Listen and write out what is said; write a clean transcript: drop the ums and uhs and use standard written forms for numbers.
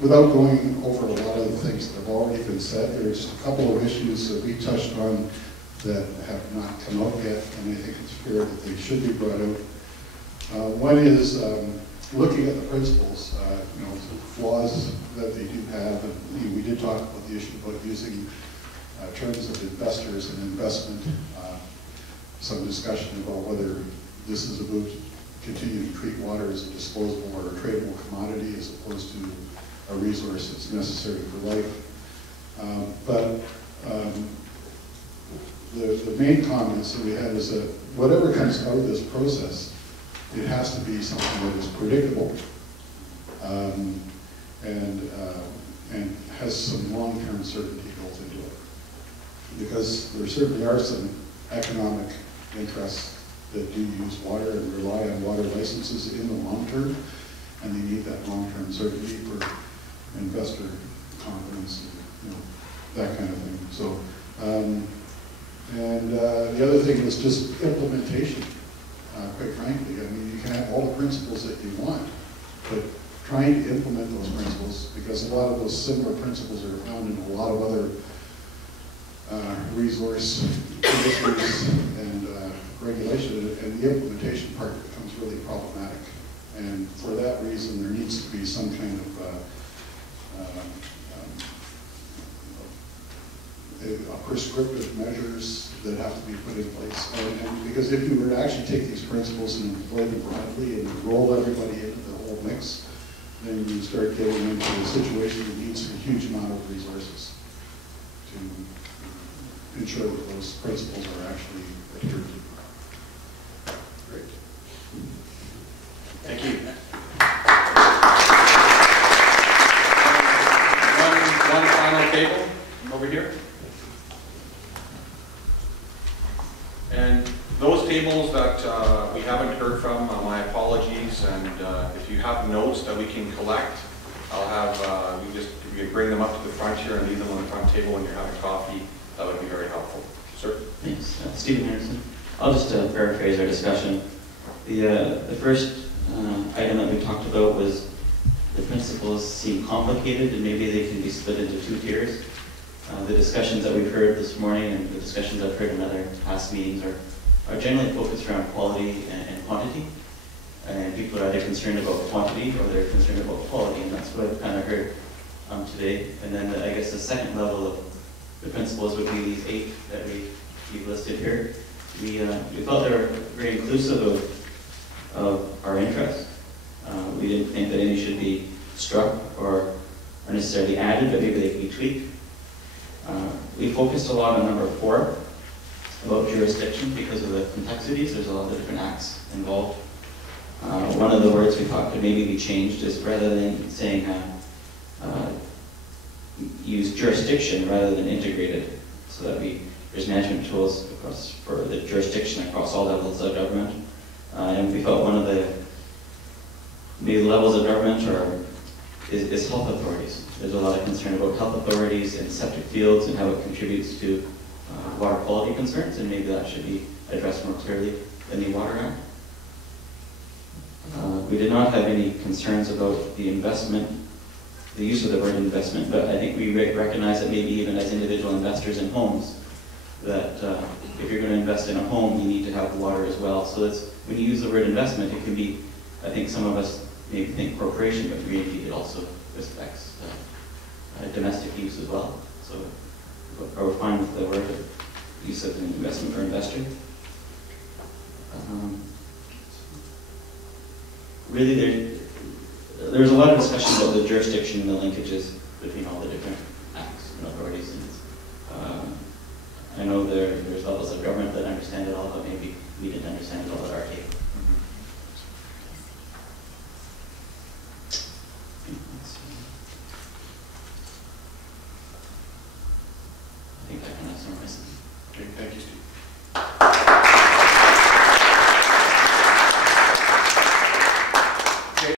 without going over a lot of the things that have already been said, there's a couple of issues that we touched on that have not come out yet, and I think it's fair that they should be brought out. One is looking at the principles, you know, the flaws that they do have. And we did talk about the issue about using terms of investors and investment. Some discussion about whether this is about continuing to treat water as a disposable or a tradable commodity as opposed to a resource that's necessary for life. The main comments that we had is that whatever comes out of this process, it has to be something that is predictable and has some long-term certainty built into it. Because there certainly are some economic interests that do use water and rely on water licenses in the long term, and they need that long-term certainty for investor confidence and, you know, that kind of thing. So, the other thing was just implementation. Quite frankly, I mean, you can have all the principles that you want, but trying to implement those principles, because a lot of those similar principles are found in a lot of other resource conditions and regulation, and the implementation part becomes really problematic. And for that reason, there needs to be some kind of prescriptive measures that have to be put in place. And because if you were to actually take these principles and employ them broadly and roll everybody into the whole mix, then you start getting into a situation that needs a huge amount of resources to ensure that those principles are actually adhered to. Great. Thank you. One final table over here. And those tables that we haven't heard from, my apologies, and if you have notes that we can collect, I'll have, if you bring them up to the front here and leave them on the front table when you're having coffee, that would be very helpful. Sir? Thanks. Stephen Henderson. I'll just paraphrase our discussion. The first item that we talked about was the principles seem complicated and maybe they can be split into two tiers. The discussions that we've heard this morning and the discussions I've heard in other past meetings are generally focused around quality and quantity. And people are either concerned about quantity or they're concerned about quality, and that's what I've kind of heard today. And then I guess the second level of the principles would be these 8 that we've listed here. We felt they were very inclusive of our interests. We didn't think that any should be struck or necessarily added, but maybe they could be tweaked. We focused a lot on number 4 about jurisdiction because of the complexities. There's a lot of different acts involved. One of the words we thought could maybe be changed is rather than saying use jurisdiction rather than integrated, so that there's management tools for the jurisdiction across all levels of government. And we felt one of the levels of government is health authorities. There's a lot of concern about health authorities and septic fields and how it contributes to water quality concerns, and maybe that should be addressed more clearly in the Water Act. We did not have any concerns about the investment, the use of the word investment, but I think we recognize that maybe even as individual investors in homes, that if you're going to invest in a home, you need to have water as well. So that's, when you use the word investment, it can be, I think some of us maybe think corporation, but really it also respects domestic use as well. So we're fine with the word use of an investment or investor. Really, there's a lot of discussion about the jurisdiction and the linkages between all the different acts and authorities. And I know there's levels of government that understand it all, but maybe we didn't understand it all at our table.